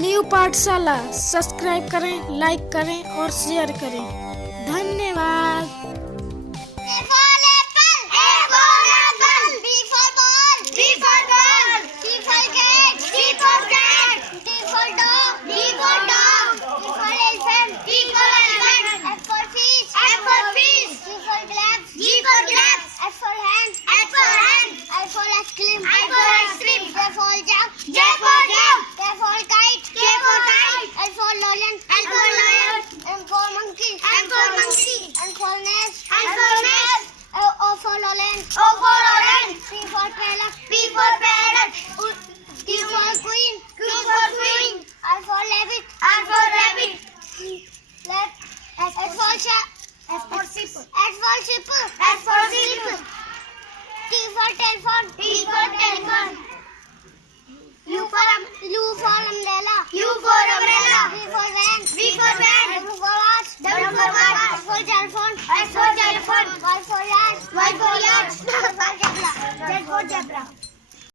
New पाठशाला subscribe करें, like करें और शेयर करें। धन्यवाद। U for umbrella. U for umbrella. V for van. V for van. W for watch. W for watch. X for telephone. X for telephone. Y for yard. Y for yard. Z for zebra.